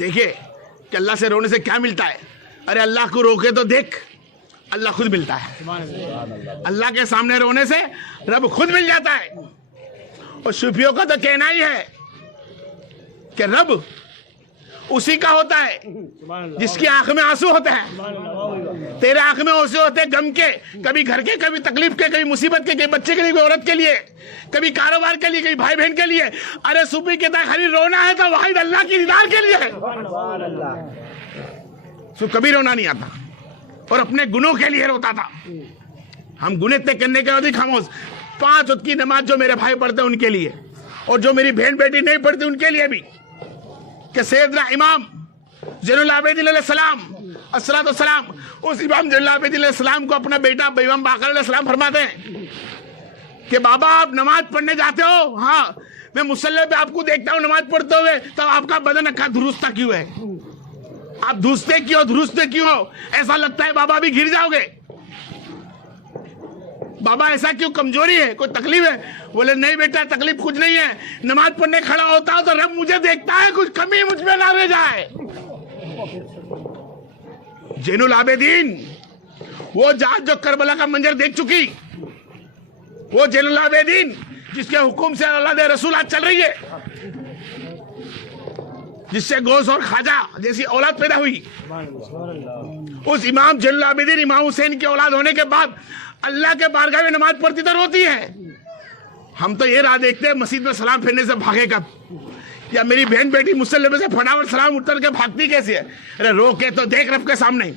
دیکھیے کہ اللہ سے رونے سے کیا ملتا ہے. ارے اللہ کو روکے تو دیکھ, اللہ خود ملتا ہے. اللہ کے سامنے رونے سے رب خود مل جاتا ہے. اور صوفیوں کا تو کہنا ہی ہے کہ رب اسی کا ہوتا ہے جس کی آنکھ میں آنسو ہوتے ہیں. تیرے آنکھ میں آنسو ہوتے ہیں غم کے, کبھی گھر کے, کبھی تکلیف کے, کبھی مصیبت کے, کبھی بچے کے لیے, کوئی عورت کے لیے, کبھی کاروبار کے لیے, کبھی بھائی بہن کے لیے. ارے صوفی کہتا ہے خالی رونا ہے تو واحد اللہ کی دیدار کے لیے. سو کبھی رونا نہیں آتا اور اپنے گناہوں کے لیے روتا تھا. ہم گناہ اتنے کرنے کے بعد خاموش. 5 وقت کی نماز جو میرے بھائی پڑھتے ہیں ان کے لیے, اور جو میری بہن بیٹی نہیں پڑھتی ان کے لیے بھی, کہ سیدنا امام زین العابدین علیہ السلام الصلوۃ والسلام, اس امام زین العابدین علیہ السلام کو اپنا بیٹا امام باقر علیہ السلام فرماتے ہیں کہ بابا آپ نماز پڑھنے جاتے ہو, ہاں میں مصلی پہ آپ کو دیکھتا ہوں نماز پڑھتے ہوئے, تو آپ کا بدن اکا دھرستا کیوں ہے؟ آپ دھوستے کیوں, دھرستے کیوں ہو؟ ایسا لگتا ہے بابا بھی گر جاؤ گے. بابا ایسا کیوں, کمزوری ہے, کوئی تکلیف ہے؟ بولے نہیں بیٹا تکلیف کچھ نہیں ہے, نماز پڑھنے کھڑا ہوتا ہوں تو رب مجھے دیکھتا ہے, کچھ کمی مجھ میں نہ رہ جائے. زین العابدین وہ ذات جو کربلا کا منظر دیکھ چکی, وہ زین العابدین جس کے حکم سے اللہ دے رسول آج چل رہی ہے, جس سے غوث اور خواجہ جیسی اولاد پیدا ہوئی, اس امام زین العابدین امام حسین کی اولاد ہونے کے بعد اللہ کے بارگاہ میں نماز پڑھتی تو روتی ہے. ہم تو یہ راہ دیکھتے ہیں مسجد میں سلام پھیرنے سے بھاگے کب, یا میری بہن بیٹی مصلی پہ سے فٹافٹ سلام اتر کے بھاگتی کیسی ہے؟ ارے رو کے تو دیکھ رب کے سامنے,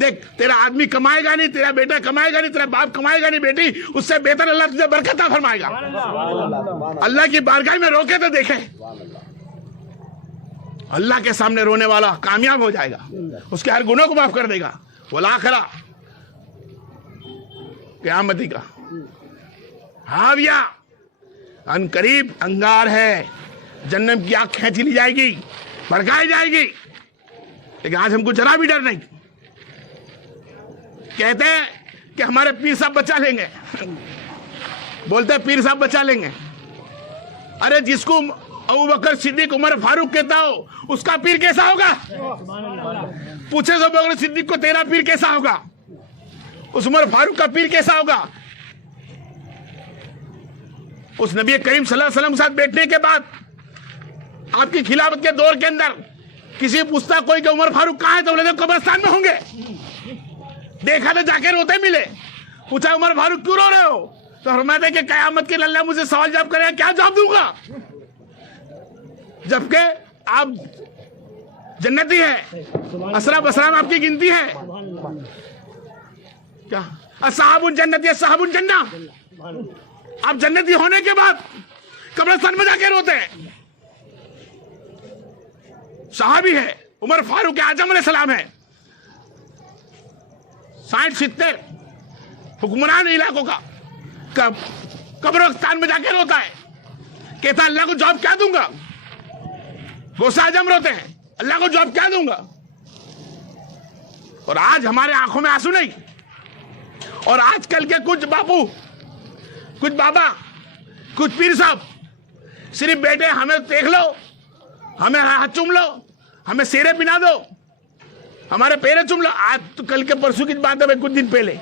دیکھ تیرا آدمی کمائے گا نہیں, تیرا بیٹا کمائے گا نہیں, تیرا باپ کمائے گا نہیں, بیٹی اس سے بہتر اللہ تجھے برکت عطا فرمائے گا. اللہ کی بارگاہ میں رو کے تو دیکھے. اللہ کے سامنے رونے والا کامیاب ہو جائے گا, اس کے ہر گناہ کو معاف کر دے گا. والآخرہ قیامتی کا ہاویہ ان قریب انگار ہے, جہنم کی آگ کھینچی لی جائے گی, بھڑکائی جائے گی. لیکن آج ہم کو ذرا بھی ڈر نہیں. کہتے ہیں کہ ہمارے پیر صاحب بچا لیں گے, بولتے ہیں پیر صاحب بچا لیں گے. ارے جس کو ابوبکر صدیق عمر فاروق کہتا ہو اس کا پیر کیسا ہوگا؟ پوچھے تو ابوبکر صدیق کو تیرا پیر کیسا ہوگا, اس عمر فاروق کا پیر کیسا ہوگا؟ اس نبی کریم صلی اللہ علیہ وسلم کے ساتھ بیٹھنے کے بعد آپ کی خلافت کے دور کے اندر کسی پوچھتا کوئی کہ عمر فاروق کہاں ہے, تو بولے قبرستان میں ہوں گے. دیکھا تو جا کے روتے ملے. پوچھا عمر فاروق کیوں رو رہے ہو, تو فرماتے کہ قیامت کے اللہ مجھے سوال جواب کرے, کیا جواب دوں گا جبکہ آپ جنتی ہے, اسراب اسرام آپ کی گنتی ہے. کیا اصحاب الجنت یا صحاب الجنہ, آپ جنتی ہونے کے بعد قبرستان میں جا کے روتے ہیں. صحابی ہے, عمر فاروق اعظم علیہ السلام ہے, 60-70 حکمران علاقوں کا قبرستان میں جا کے روتا ہے. کہتا اللہ کو جواب کیا دوں گا؟ غوث اعظم روتے ہیں, اللہ کو جواب کیا دوں گا؟ اور آج ہمارے آنکھوں میں آنسو نہیں. اور آج کل کے کچھ باپو, کچھ بابا, کچھ پیر صاحب صرف بیٹے ہمیں دیکھ لو, ہمیں ہاتھ چوم لو, ہمیں سیرے پہنا دو, ہمارے پیرے چوم لو. آج تو کل کے پرسوں کی بات ہے, کچھ دن پہلے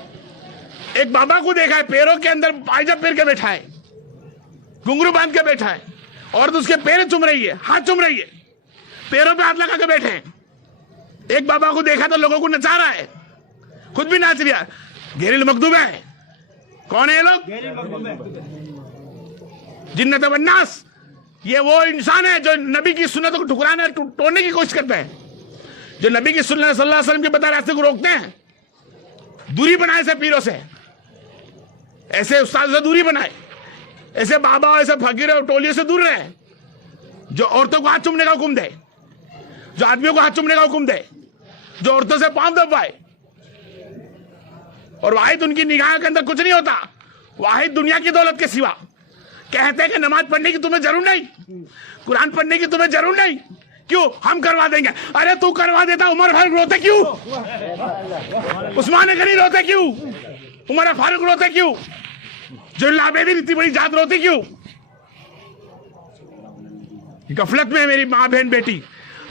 ایک بابا کو دیکھا ہے پیروں کے اندر پائجاب پہن کے بیٹھا ہے, گھنگرو باندھ کے بیٹھا ہے, اور تو اس کے پیرے چوم رہی ہے, ہاتھ چوم رہی ہے, پیروں پہ ہاتھ لگا کے بیٹھے ہیں. ایک بابا کو دیکھا تو لوگوں کو نچا رہا ہے, خود بھی ناچ رہا. غیر المغضوب ہے. کون ہے یہ لوگ؟ جنت والناس. یہ وہ انسان ہے جو نبی کی سنتوں کو ٹھکرانے توڑنے کی کوشش کرتے ہیں, جو نبی کی سنت صلی اللہ علیہ وسلم کے بتائے راستے کو روکتے ہیں. دوری بنائے سے پیروں سے, ایسے استاد سے دوری بنائے, ایسے بابا ایسے فقیر اور ٹولیوں سے دور رہے, جو عورتوں کو ہاتھ چومنے کا حکم دے, جو آدمیوں کو ہاتھ چومنے کا حکم دے, جو عورتوں سے پاؤں دبائے. اور واحد ان کی نگاہ کے اندر کچھ نہیں ہوتا, واحد دنیا کی دولت کے سوا. کہتے ہیں کہ نماز پڑھنے کی تمہیں ضرور نہیں, قرآن پڑھنے کی تمہیں ضرور نہیں, کیوں؟ ہم کروا دیں گے. ارے تو کروا دیتا, عمر فاروق روتے کیوں؟ عثمان غنی روتے کیوں؟ عمر فاروق روتے کیوں؟ زین العابدین اتنی بڑی ذات روتی کیوں؟ غفلت میں ہے میری ماں بہن بیٹی.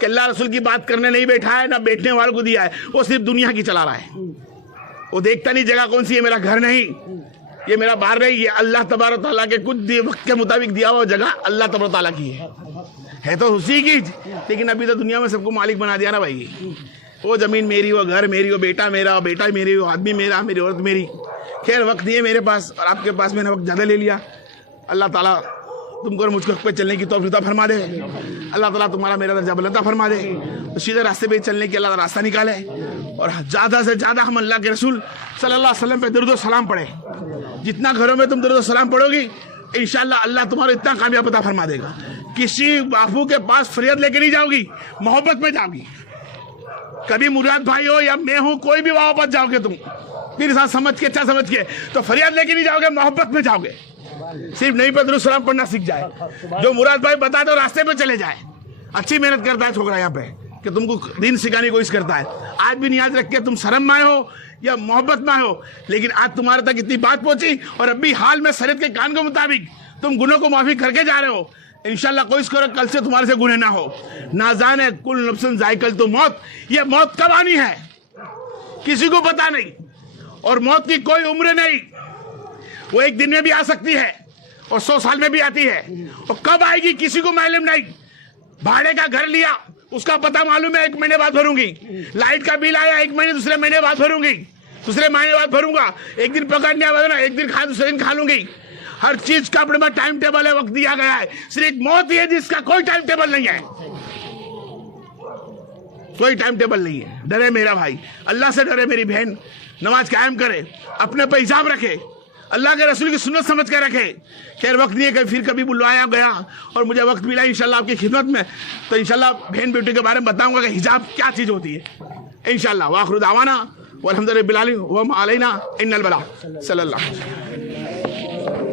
کہ اللہ رسول کی بات کرنے نہیں بیٹھا ہے، نہ بیٹھنے والوں کو دیا ہے، وہ صرف دنیا کی چلا رہا ہے. وہ دیکھتا نہیں جگہ کون سی ہے، میرا گھر نہیں، یہ میرا بار نہیں، یہ اللہ تبارک و تعالیٰ کے کچھ وقت کے مطابق دیا ہوا جگہ اللہ تبارک و تعالیٰ کی ہے تو اسی کی، لیکن ابھی تو دنیا میں سب کو مالک بنا دیا نا بھائی. وہ زمین میری، وہ گھر میری، وہ بیٹا میرا، وہ بیٹا میری، وہ آدمی میرا، میری عورت میری. خیر وقت نہیں ہے میرے پاس، اور آپ کے پاس میں نے وقت زیادہ لے لیا. اللہ تعالیٰ تم کو اور مجھ کو حق پہ چلنے کی توفیق عطا فرما دے. اللہ تعالیٰ تمہارا میرا درجہ بلند عطا فرما دے. سیدھے راستے پہ چلنے کی اللہ تعالیٰ راستہ نکالے، اور زیادہ سے زیادہ ہم اللہ کے رسول صلی اللہ علیہ وسلم پہ درود و سلام پڑھیں. جتنا گھروں میں تم درود و سلام پڑھو گی انشاءاللہ اللہ تمہارا اتنا کامیاب عطا فرما دے گا. کسی بافو کے پاس فریاد لے کے نہیں جاؤ گی، محبت میں جاؤ گی. کبھی مراد بھائی ہو یا میں ہوں، کوئی بھی وہاں پر جاؤ گے تم پھر ساتھ سمجھ کے، اچھا سمجھ کے، تو فریاد لے کے نہیں جاؤ گے، محبت میں جاؤ گے. صرف نہیں پہ درود سلام پڑھنا سیکھ جائے. جو مراد بھائی بتا دو راستے پہ چلے جائے. اچھی محنت کرتا ہے چھوکرا یہاں پہ کہ تم کو دین سکھانے کی کوشش کرتا ہے. آج بھی نیاز رکھ کے تم شرم میں ہو یا محبت میں ہو، لیکن آج تمہارے تک اتنی بات پہنچی اور اب بھی حال میں شریعت کے قانون کے مطابق تم گناہوں کو معافی کر کے جا رہے ہو. انشاءاللہ کوشش کرو کل سے تمہارے سے گناہ نہ ہو. نہ جانے کل نفس ذائقۃ الموت، یہ موت کب آنی ہے کسی کو پتا نہیں، اور موت کی کوئی عمر نہیں. وہ ایک دن میں بھی آ سکتی ہے اور 100 سال میں بھی آتی ہے، اور کب آئے گی کسی کو معلوم نہیں. بھاڑے کا گھر لیا، اس کا پتہ معلوم ہے 1 مہینے بعد بھروں گی. لائٹ کا بل آیا 1 مہینے، دوسرے مہینے بعد بھروں گی، دوسرے مہینے بعد بھروں گا. ایک دن پکڑنے آ، ایک دن کھا، دوسرے دن کھا لوں گی. ہر چیز کا اپنے میں ٹائم ٹیبل ہے، وقت دیا گیا ہے. صرف موت ہی ہے جس کا کوئی ٹائم ٹیبل نہیں ہے، کوئی ٹائم ٹیبل نہیں ہے. ڈرے میرا بھائی، اللہ سے ڈرے میری بہن. نماز قائم کرے، اپنے پہ حساب رکھے، اللہ کے رسول کی سنت سمجھ کے رکھے. خیر وقت نہیں ہے کہ پھر کبھی بلوایا گیا اور مجھے وقت ملا انشاءاللہ آپ کی خدمت میں، تو انشاءاللہ بہن بیٹی کے بارے میں بتاؤں گا کہ حجاب کیا چیز ہوتی ہے انشاءاللہ. وآخر دعوانا والحمد للہ بالعالمین وما علینا ان البلاغ. صلی اللہ علیہ وسلم.